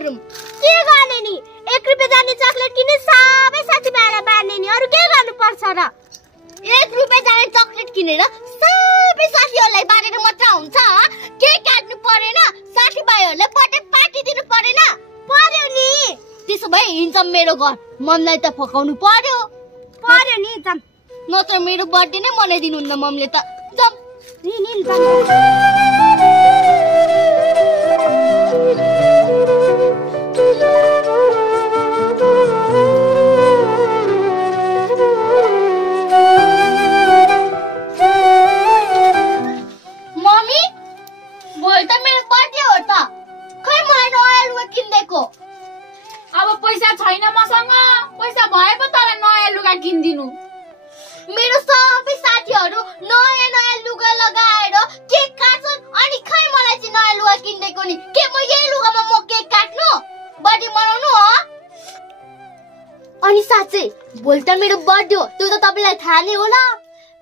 गरौँ। के गर्ने नि 1 रुपैयाँ जाने चकलेट किन्ने सबै साथीभाइलाई बाँड्ने नि अरु के गर्नु पर्छ र 1 रुपैयाँ जाने चकलेट किनेर सबै साथीहरुलाई बाँडेर मात्र हुन्छ के काट्नु परेन साथीभाइहरुलाई बर्थडे पार्टी दिनु परेन पर्यो नि त्यसो भए हिँड्छौं मेरो घर मम्मीलाई त फकाउनु पर्यो नि जाम नत्र मेरो बर्थडे नै मनाइदिनु हुन्न मम्मीले त जाम नि जाम मम्मी भोलि त मेरो बर्थडे हो त खै मलाई नयाँ लुगा किन्देको अब पैसा छैन मसँग पैसा भए पो तँलाई नयाँ लुगा किन्दिनु मेरो सबै साथीहरु नयाँ लुगा लगाएर केक काट्छन् अनि खै मलाई चाहिँ नयाँ लुगा किन्देको नि के म यही लुगामा म केक काट्नु बर्थडे मनाउनु हो अनि साच्चै भोलि त मेरो बर्थडे हो त्यो त तपाईलाई थाहा नै होला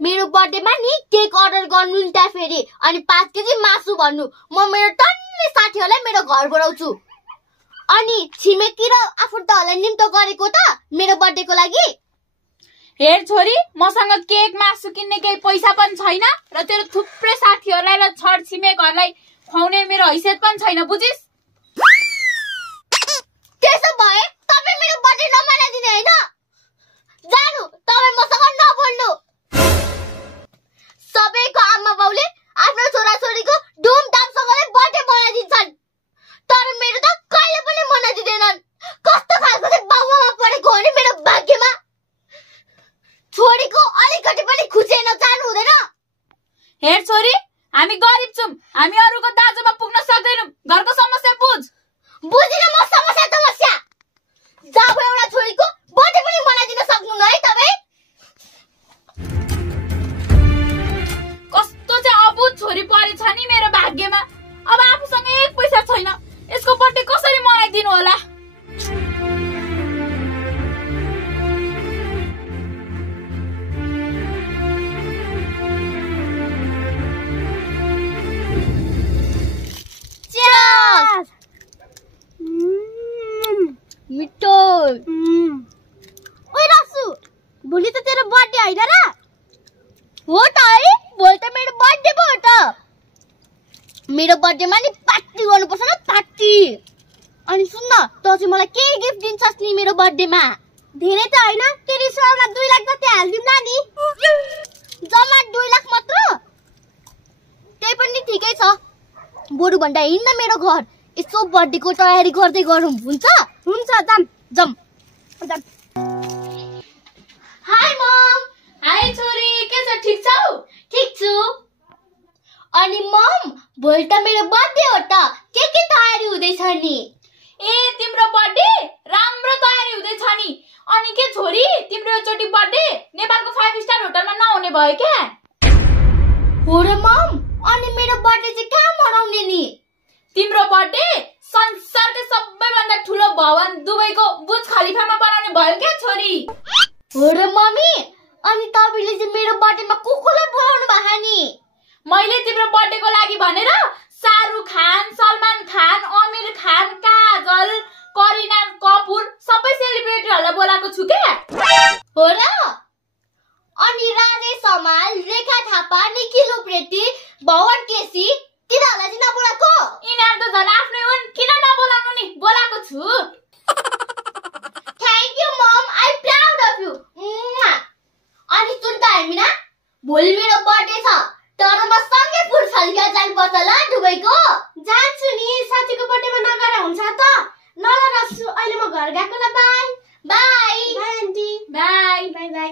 मेरो बर्थडेमा नि केक अर्डर गर्नु नि त फेरि अनि 5 केजी मासु भन्नु म मेरो टन्ने साथीहरुलाई मेरो घर बोलाउँछु अनि छिमेकी र आफन्तहरूलाई निम्तो गरेको त मेरो बर्थडेको लागि हेर छोरी मसँग केक मासु किन्ने केही पैसा पनि छैन र तेरो थुप्रै साथीहरुलाई र छर छिमेकहरुलाई खुवाउने मेरो हैसियत पनि छैन बुझिस त्यसो भए तपाई मेरो बर्थडे नमनाइदिने हैन जानु तपाई मसँग नबोल्नु सबैको आमा बाउले आफ्नो छोराछोरीको धुमधामसँगले बर्थडे मनाइदिन्छन् तर मेरो त कहिले पनि मनाइदिँदैनन् कस्तो खालको चाहिँ बाबुआमा परेको हो नि मेरो भाग्यमा छोरीको अलिकति पनि खुसी जानु हुँदैन हेर छोरी हामी गरिब छौं हामी अरूको दाजुमा पुग्न सक्दैनौं घरको समस्या बुझ बुझिन म समस्या जाऊ एउटा छोरीको बर्थडे पनि मनाइदिन सक्नुहुन्न है तपाई कस्तो चाहिँ अबुझ छोरी परेछ नि मेरो भाग्यमा अब आफूसँग एक पैसा छैन यसको बर्थडे कसरी मनाइदिनु होला मिठो ओइ रासु भोलि त तेरो बर्थडे हैन र हो त है भोलि त मेरो बर्थडे पो हो त मेरो बर्थडेमा नि पार्टी गर्नुपर्छ न पार्टी अनि सुन्न त चाहिँ मलाई के गिफ्ट दिन्छस् नि मेरो बर्थडेमा धेरै त हैन तेरो सालमा 2 लाख जति हाल्दिम नि जम्मा 2 लाख मात्र त्यही पनि ठिकै छ बरु भन्दा हिँड्न मेरो घर यसो बर्थडेको तयारी गर्दै गरौँ हुन्छ जाम हाय मम हाय छोरी के छ ठीक छौ ठीक छु अनि मम भोलि त मेरो बर्थडे हो त के तयारी हुँदैछ नि ए तिम्रो बर्थडे राम्रो तयारी हुँदैछ नि अनि के छोरी तिम्रो चोटी बर्थडे नेपालको 5 स्टार होटलमा नहुने भयो के हो र मम अनि मेरो बर्थडे चाहिँ कहाँ मनाउने नि तिम्रो बर्थडे संसारकै सबैभन्दा ठुलो भवन दुबईको बुर्ज खलिफामा बनाउने भयो के छोरी हो र मम्मी अनि तपाईले चाहिँ मेरो बर्थडेमा कोलाई बोलाउनु भएको नि मैले तिम्रो बर्थडेको लागि भनेर शाहरुख खान सलमान खान आमिर खान काजल करिना कपुर सबै सेलिब्रिटीहरुलाई बोलाएको छु के हो र अनि राजेश हमाल रेखा थापा निखिल उप्रेती भवन केसी तिनीहरुलाई चाहिँ नबोलाको यिनीहरु त झन् आफ्नै हुन् किन नबोलाउनु नि बोलाएको छु thank you mom I proud of you अनि सुन त हैमिना भोलि मेरो बर्थडे छ तर म सँगै बुर्ज खलिफा जानुपर्छ ल दुबईको जान्छु नि साथीको बर्थडेमा नगएर हुन्छ त नलगाछु अहिले म घर गएको ल bye bye bye aunty bye bye bye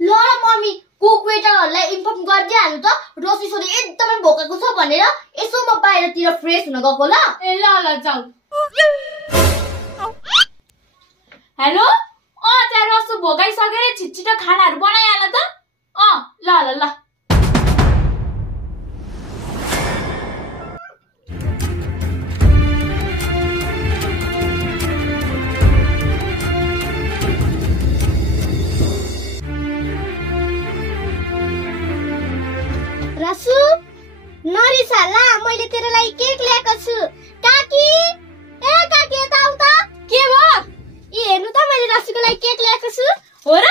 ल मम्मी कुक वेटरहरुलाई इन्फर्म गर्दै हाल्नु त रोसी छोरी एकदमै भोकेको छ भनेर यसो म बाहिरतिर फ्रेश हुन गएको ल ए ल जाऊ हेलो त्यहाँ रसु भोगाइसकेर छिटछिटो खानाहरु बनाइहाल त ल ल ल रसु नरिसाला मैले तेरो लागि केक ल्याएको छु काकी ए ए काकी यता आऊ त। के भयो? ए हेर्नु त मैले रस्सीको लागि केक ल्याएको छु। हो र?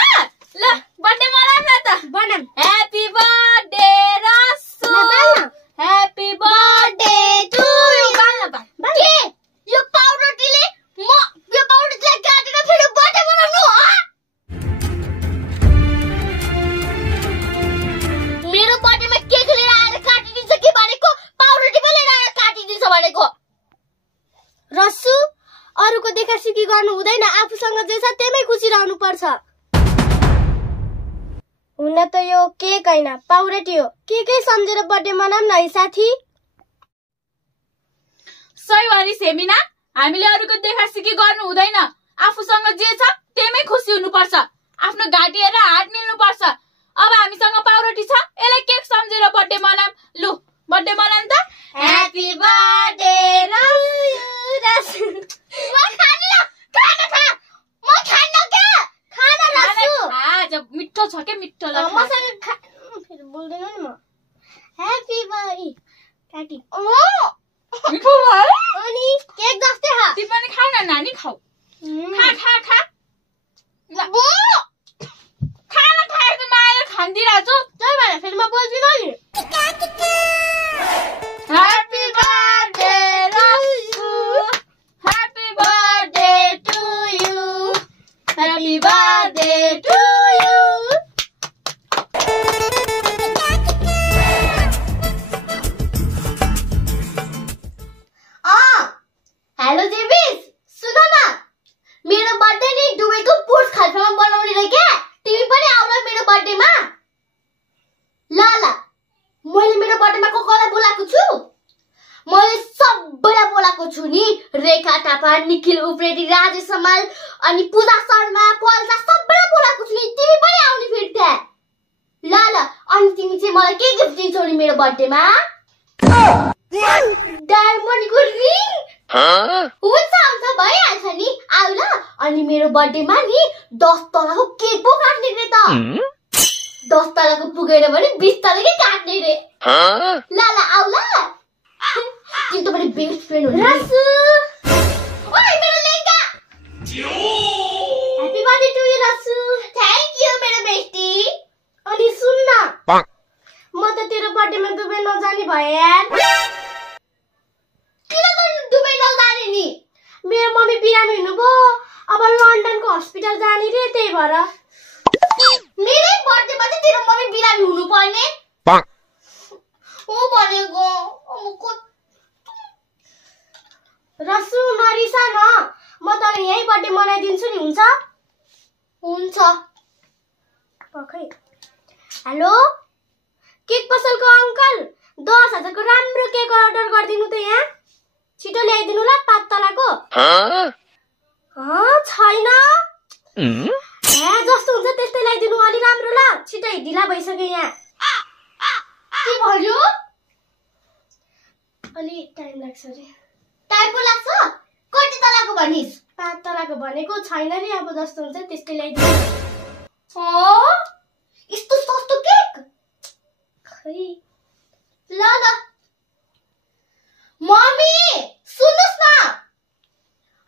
ल बर्थडे मनाऊ न त। बनाम। Happy birthday Rassu. Happy birthday to you. के यो पाउडरटीले यो पाउडरटीलाई काटेर फेरि बर्थडे मनाउनु हो? मेरो बर्थडेमा केक लिएर आएर काटिदिन्छ के भनेको? पाउडरटी लिएर आएर काटिदिन्छ भनेको? रस्सु अरूको देखासिकी गर्नु हुँदैन, आफूसँग जे छ त्यसमै खुसी रहनु पर्छ। हुन त यो केक हैन पाउडरटी हो। केकै सम्झेर बर्थडे मनाउँ न है साथी। सही हो नि सेमिना, हामीले अरूको देखासिकी गर्नु हुँदैन, आफूसँग जे छ त्यसमै खुसी हुनुपर्छ। आफ्नो घाँटी हेरेर हात मिल्नुपर्छ। अब हामीसँग पाउरोटी छ, यसलाई केक सम्झेर बर्थडे मनाम। लु बर्थडे मनाउँ त। ह्यापी बर्थडे म खान्न के? खाना रस्सु। जब मिठो छ के मिठो लाग्छ। मसँग फेरि बोल्दैन नि म। ह्यापी बर्थडे काटी। मिठो भयो। अनि केक जस्तै खा। तिमी पनि खाऊ न नानी, खाऊ। खा खा खा। खाना खाएर त माया खान्दिरहेको छु। त्यही भएर फेरि म बोल्दिनँ नि। Happy birthday Rassu. Happy birthday to you. Happy birthday to you. Hello जेबिस, सुन न, मेरो बर्थडे नि दुबईको बुर्ज खलिफामा बनाउने रे के? तिमी पनि आऊ ल मेरो बर्थडेमा। ल मैले मेरो बर्थडेमा कसलाई बोलाएको छु? मैले सबैलाई बोलाएको छु नि। रेखा थापा, निखिल उप्रेती, राजेश समाल अनि पूजा शर्मा, पल्सा सबैलाई बोलाएको छु नि। तिमी पनि आउने फेरि त्यहाँ। ल अनि तिमी चाहिँ मलाई के गिफ्ट दिन्छौ नि मेरो बर्थडेमा? डायमन्डको रिङ? हुन्छ भइहाल्छ नि, आऊ ल। अनि मेरो बर्थडेमा नि 10 तलाको केक पो काट्ने रे त। 10 तलाको पुगेन भने 20 तलाकै काट्ने रे। ल आऊ ल। तिमी त पनि बेस्ट फ्रेन्ड हो नि। रस्सु ओइ मेरो लेंगा। Happy birthday to you Rassu. Thank you मेरो बेस्टी। अनि सुन न, म त तेरो बर्थडेमा दुबई नजाने भए यार। किन त दुबई नजाने नि? मेरो मम्मी बिरामी हुनुभयो, अब लन्डनको हस्पिटल जाने रे, त्यही भएर। मेरै बर्थडेमा चाहिँ तेरो मम्मी बिरामी हुनु पर्ने? हो भनेको। रस्सु नरिसा न, म तँलाई यही बर्थडे मनाइदिन्छु नि, हुन्छ? हुन्छ। पखै। हेलो केक पसलको अङ्कल, 10,000 को राम्रो केक अर्डर गरिदिनु त यहाँ। छिटो ल्याइदिनु ल 5 तलाको। छैन। जस्तो हुन्छ त्यस्तै ल्याइदिनु, अलि राम्रो ल। छिटै ढिला भइसक्यो यहाँ। के भयो? अलि टाइम लाग्छ रे। टाइम पो लाग्छ? कति तलाको भनिस्? 5 तलाको भनेको छैन रे, अब जस्तो हुन्छ त्यस्तै ल्याइदिनु। यस्तो सस्तो केक? खै। ल मम्मी सुन्नुस् न,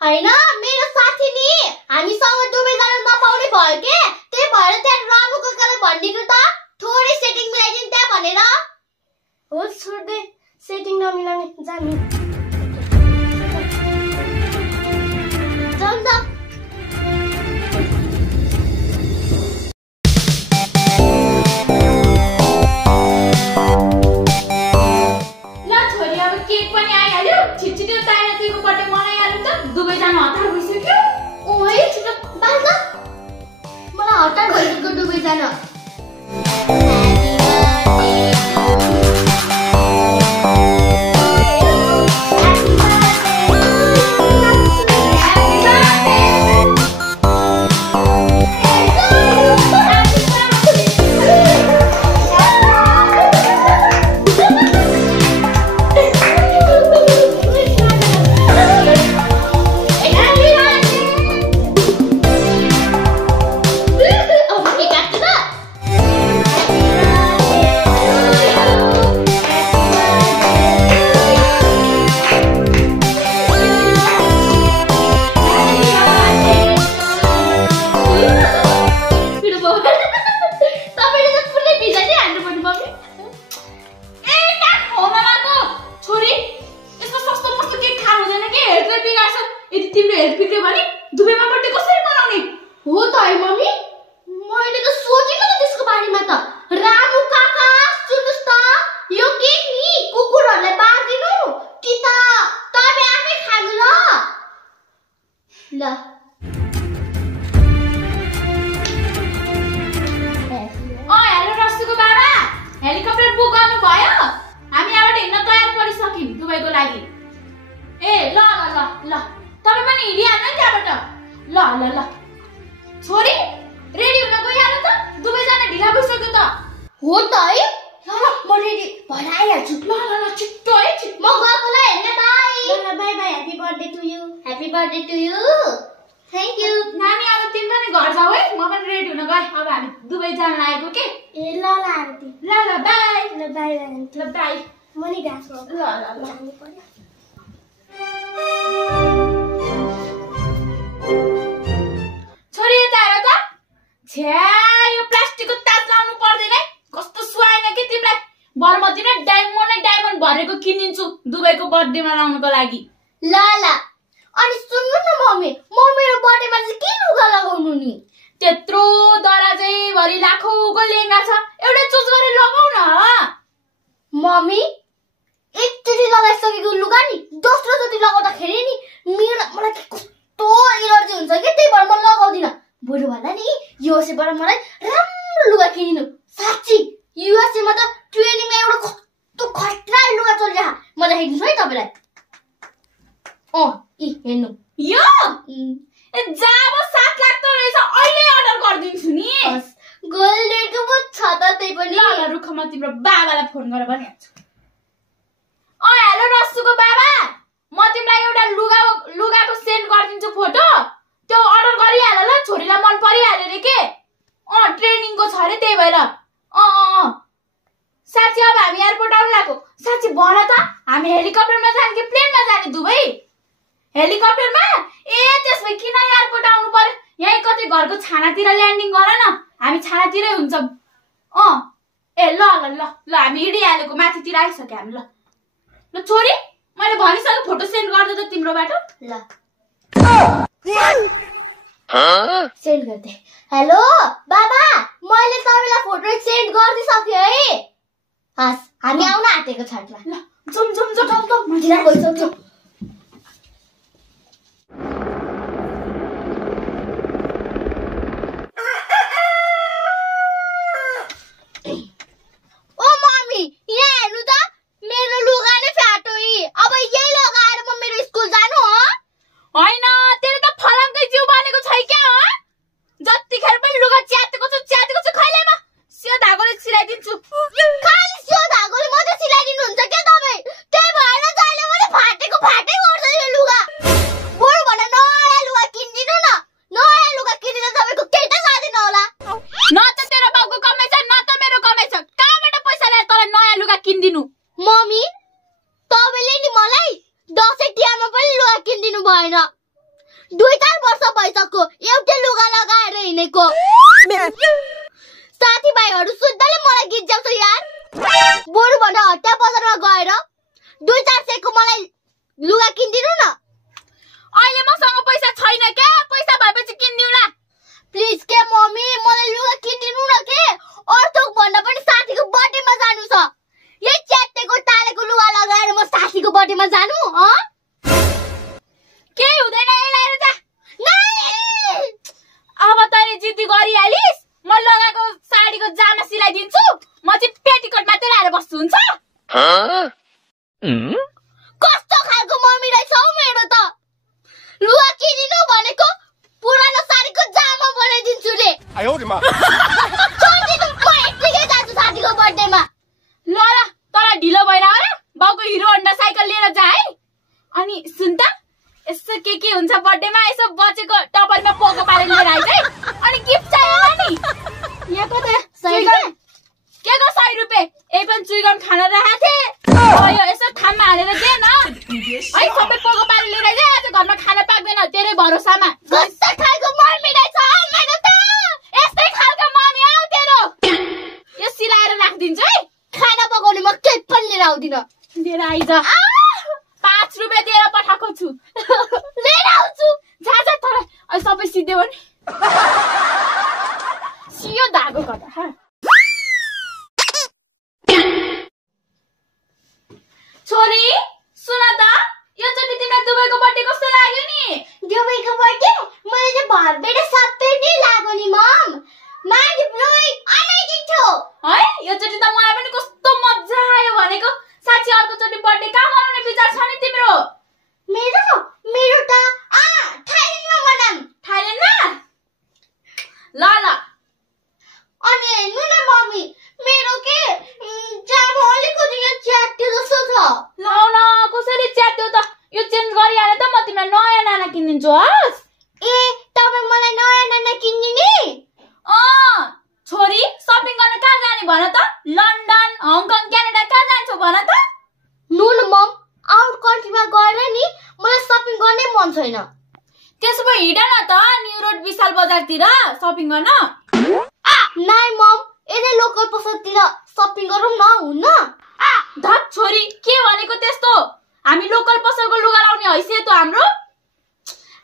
हैन मेरो साथी नि हामीसँग दुबई जान नपाउने भयो के? त्यही भएर त्यहाँ रामु काकालाई भनिदिनु त, थोरै सेटिङ मिलाइदिनु त्यहाँ भनेर। होस् छोड दे, सेटिङ नमिलाउने, जानु। जाऊ त। केक पनि आइहाल्यो, छिटछिटो तयार दिएको बर्थडे मनाइहाल्नु त। दुबई जान हतार भइसक्यो। ओइ छिटो बाल त, मलाई हतार भइसक्यो दुबई जान। ल हेलो रस्सुको बाबा, हेलिकप्टर बुक गर्नु भयो? हामी यहाँबाट हिँड्न तयार परिसक्यौँ दुबईको लागि। ए ल ल ल ल तपाईँ पनि हिँडिहाल्नु नि त्यहाँबाट। ल ल ल छोरी रेडी हुन गइहाल्नु त, दुबई जान ढिला भइसक्यो त। हो त है। ल ल म रेडी भएर आइहाल्छु। ल ल ल छिट्टो है छिट्टो। म गएको ल हेर्न बाई। ल ल bye bye happy birthday to you. Happy birthday to you. Thank you. नानी अब तिमी पनि घर जाऊ है, म पनि रेडी हुन गएँ। अब हामी दुबई जान लागेको के। ए ल ल आन्टी। ल ल बाई। ल बाई आन्टी। ल बाई। म नि गाछु। ल ल ल छोरी यता हेर त। छ्या यो प्लास्टिकको ताज लाउनु पर्दैन है, कस्तो सुहाएन कि तिमीलाई। बर्मती नै डायमन्ड भरेको किनिदिन्छु दुबईको बर्थडेमा लाउनुको लागि। ल ल अनि सुन्नु न मम्मी, म मेरो बर्थडेमा चाहिँ के लुगा लगाउनु नि? त्यत्रो दराजै भरि लाखौँको लेहंगा छ, एउटा चुज गरेर लगाउ न। मम्मी एकचोटि लगाइसकेको लुगा नि दोस्रो चोटि लगाउँदाखेरि नि मलाई कस्तो एलर्जी हुन्छ कि, त्यही भएर म लगाउँदिनँ। बरु भन्दा नि युएसएबाट मलाई राम्रो लुगा किनिनु। साँच्ची युएसएमा त ट्रेनिङमा एउटा कस्तो खतरा लुगा चलिरहेको, म देखाइदिन्छु है तपाईँलाई। हेर्नु यो जाब 7 लाख त रहेछ, अहिले अर्डर गरिदिन्छु नि। गोल्डेनको पो छ त त्यही पनि। ल ल रुख, म तिम्रो बाबालाई फोन गरेर भनिहाल्छु। हेलो रस्सुको बाबा, म तिमीलाई एउटा लुगाको सेन्ड गरिदिन्छु फोटो, त्यो अर्डर गरिहाल ल, छोरीलाई मन परिहाल्यो रे के। ट्रेनिङको छ अरे त्यही भएर। साँच्ची अब हामी एयरपोर्ट आउनु लाग्यो। साँच्ची भन त, हामी हेलिकप्टरमा जाने कि प्लेनमा जाने दुबई? हेलिकप्टरमा? ए त्यसमै किन एयरपोर्ट आउनु पर्यो, यहीँ कतै घरको छानातिर ल्यान्डिङ गर न, हामी छानातिरै हुन्छौँ। ए ल ल ल ल हामी हिँडिहालेको, माथितिर आइसक्यो हामी। ल ल छोरी मैले भनिसकेँ, फोटो सेन्ड गर्दै त तिम्रोबाट। ल सेन्ड गर्दै। हेलो बाबा, मैले तपाईँलाई फोटो सेन्ड गरिदिइसकेँ है। हस् हामी आउन आँटेको छाटमा। ल जाउँ जाउँ जाउँ जाउँ ढिला भइसक्यो। ओ मम्मी यहाँ हेर्नु त, मेरो लुगा नै फ्याटो। अब यही लगाएर म मेरो स्कुल जानु हो? होइन, तेरो त फलामकै जिउ बनेको छै क्या हो? जतिखेर पनि लुगा च्यातेको छु खैले म सियो धागोले सिलाइदिन्छु। खाली सियो धागोले मात्रै सिलाइदिनुहुन्छ क्या तपाईँ? त्यही भएर जहिले पनि फाटेको गर्छ यो लुगा। बरु भन नयाँ लुगा किनिदिनु न। नयाँ लुगा किनेर तपाईँको केही त जाँदैन होला। न त तेरो बाउको कमाइ छ, न त मेरो कमाइ छ, कहाँबाट पैसा ल्याएर तँलाई नयाँ लुगा किनिदिनु? मम्मी तपाईँले नि मलाई दसैँ तिहारमा पनि लुगा किनिदिनु भएन। 2-4 वर्ष भइसक्यो एउटै लुगा लगाएर हिँडेको। साथीभाइहरू सुत्दाले मलाई गिज्जाउँछ यार। बरु भन्दा हट्टा बजारमा गएर 2-4 सयको मलाई लुगा किनिदिनु न। अहिले मसँग पैसा छैन क्या, पैसा भएपछि किनिदिउँला। प्लिज के मम्मी मलाई लुगा किनिदिनु न के। अर्थोक भन्दा पनि साथीको बर्थडेमा जानु छ। यही च्यातेको टालेको लुगा लगाएर म साथीको बर्थडेमा जानु? केही हुँदैन, यसलाई जा। अब तैँले जिद्दी गरिहालिस्, म लगाएको साडीको जामा सिलाइदिन्छु, म चाहिँ पेटिकोट मात्रै लगाएर बस्छु, हुन्छ? कस्तो खालको मम्मी रहेछ हौ मेरो त। लुगा किनिनु भनेको पुरानो साडीको जामा बनाइदिन्छु रे। छोडिदिनु, म एक्लै जान्छु साथीको बर्थडेमा। ल ल तँलाई ढिलो भइरह र, बाउको हिरो होन्डा साइकल लिएर जा है। अनि सुन त, यसो के हुन्छ बर्थडेमा, यसो बचेको टपरमा पोको पारेर लिएर आइज है। अनि गिफ्ट चाहिएन नि? यहाँको त के को 100 रुपियाँ? यही पनि चुइगम खान राखेको थिएँ, यो यसो थाममा हालेर दे न है। सबै पोको पारेर लिएर आइज, आज घरमा खाना पाक्दैन तेरै भरोसामा। कस्तो खालको मम्मी रहेछ हौ मेरो त। यस्तै खालको मम्मी आऊ तेरो। यो सिलाएर राखिदिन्छु है। खाना पकाउने म केही पनि लिएर आउँदिनँ। लिएर आइज। 5 रुपियाँ दिएर पठाएको छु, लिएर आउँछु। जा जा तँलाई अहिले सबै सिद्धेऊ नि। सियो धागो गर्दा छोरी सुन त, योचोटि तिमीलाई दुबईको बर्थडे कस्तो लाग्यो नि? दुबईको बर्थडे छैन। त्यसो भए हिँड न त न्यू रोड विशाल बजारतिर शपिङ गर्न। नाइ मम, यतै लोकल पसलतिर शपिङ गरौँ न, हुन्न? धत छोरी, के भनेको त्यस्तो? हामी लोकल पसलको लुगा लाउने हैसियत हो हाम्रो?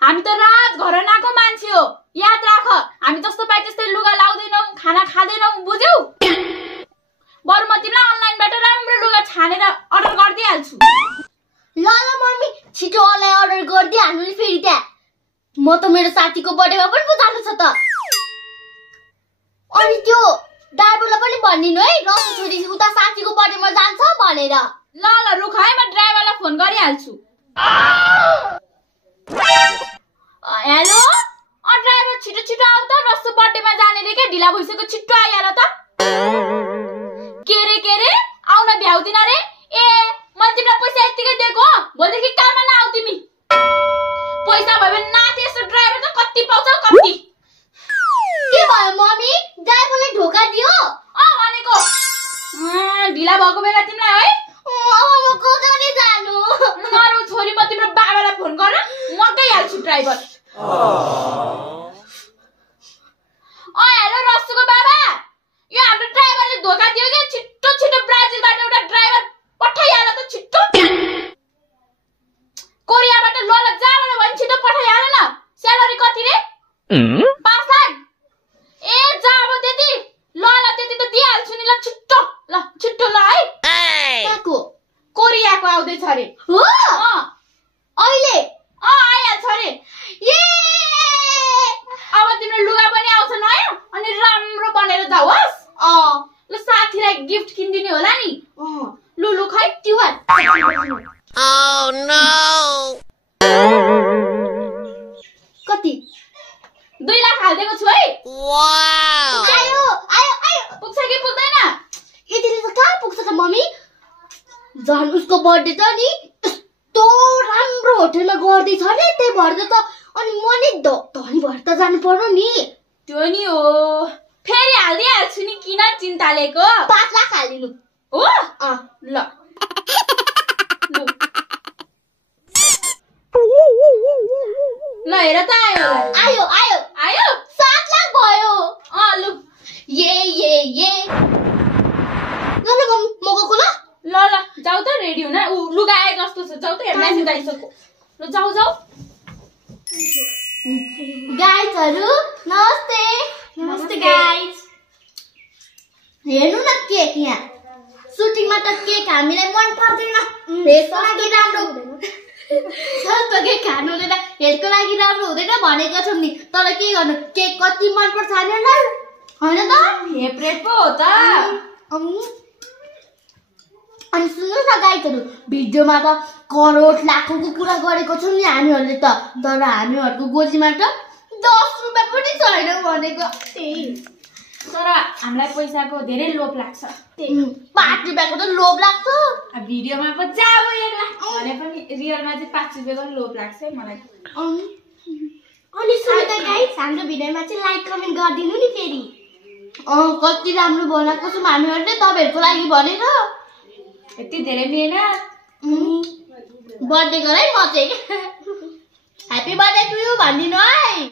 हामी त राजघरानाको मान्छे हो, याद राख। हामी जस्तो पाए त्यस्तै लुगा लाउँदैनौँ, खाना खाँदैनौँ, बुझ्यौ? बरु म तिमीलाई अनलाइनबाट राम्रो लुगा छानेर अर्डर गरिदिइहाल्छु। ल ल मम्मी, छिटो अनलाइन अर्डर गरिदिइहाल्नु नि फेरि त्यहाँ। म त मेरो साथीको बर्थडेमा पनि पो जानु छ त। अनि त्यो ड्राइभरलाई पनि भनिदिनु है, रसु छोरी उता साथीको बर्थडेमा जान्छ भनेर। ल ल रुख है, म ड्राइभरलाई फोन गरिहाल्छु। हेलो, ड्राइभर छिटो छिटो आऊ त, रसु बर्थडेमा जाने रे के, ढिला भइसक्यो, छिटो आइहाल त। के रे आउन भ्याउदिन रे? ए मैले तिमीलाई पैसा यतिकै दिएको, भोलिदेखि काममा नआउ तिमी। पैसा भयो भने नाति यस्तो ड्राइभर त कति पाउँछ कति। के भयो मम्मी, ड्राइभरले धोका दियो? भनेको ढिला भएको बेला तिमीलाई है। अब म कसरी जानु? मरौ छोरी, म तिम्रो बाबालाई फोन गर, म गइहाल्छु ड्राइभर। हेलो रसुको बाबा, यो हाम्रो ड्राइभरले धोका दियो कि, छिटो छिटो ब्राजिलबाट एउटा ड्राइभर पठाइहाल त छिटो। कोरियाबाट ल जाबाट भने छिटो पठाइहाल न। स्यालेरी कति रे? 5 लाख। ए जा अब त्यति। ल त्यति त दिइहाल्छु नि, ल छिटो, ल छिटो ल है। कहाँको? कोरियाको आउँदैछ अरे। हो अहिले आइहाल्छ अरे। ये अब तिम्रो लुगा पनि आउँछ नयाँ, अनि राम्रो बनेर जाऊ हस्। ल साथीलाई गिफ्ट किनिदिने होला नि। लु खै तिहार। Oh no! कति? 2 लाख हाल्दिएको छु है। वाउ! आयो आयो आयो। पुग्छ कि पुग्दैन? यतिले त कहाँ पुग्छ त मम्मी? झन् उसको बर्थडे त नि यस्तो राम्रो होटलमा गर्दै छ नि, त्यही भएर त। अनि म नि धनी भएर त जानु पर्यो नि। त्यो नि हो, फेरि हाल्दिहाल्छु नि, किन चिन्ता लिएको? 5 लाख हालिदिनु हो। ल ल हेर त आयो आयो आयो आयो 7 लाख भयो। लु ये ल ल म गएको ल। ल जाऊ त, रेडी हुन। लुगा आए जस्तो छ, जाऊ त, हेर मेसेज आइसक्यो। ल जाऊ गाइजहरु नमस्ते। नमस्ते गाइज। हेर्नु न केक, यहाँ सुटिङमा त केक हामीलाई मन पर्दैन, हेल्थको लागि राम्रो हुँदैन। सस्तो केक खानु हुँदैन, हेल्थको लागि राम्रो हुँदैन भनेको छौँ नि। तर के गर्नु, केक कति मन पर्छ हामीलाई, होइन त? फेभरेट पो हो त। अनि सुन्नुहोस् न गाइजहरु, भिडियोमा त करोड लाखौँको कुरा गरेको छौँ नि हामीहरूले त, तर हामीहरूको गोजीमा त 10 रुपियाँ पनि छैन भनेको। तर हामीलाई पैसाको धेरै लोभ लाग्छ। 5 रुपियाँको त लोभ लाग्छ। भिडियोमा पो जाऊ 1 लाख भने पनि रियलमा चाहिँ 5 रुपियाँको लोभ लाग्छ है मलाई। अनि सुन्नु त गाइस, हाम्रो भिडियोमा चाहिँ लाइक कमेन्ट गरिदिनु नि फेरि। कति राम्रो बनाएको छौँ हामीहरूले तपाईहरुको लागि भनेर। यति धेरै मेहनत। बर्थडे गर है म चाहिँ। ह्यापी बर्थडे टु यु भनिदिनु है।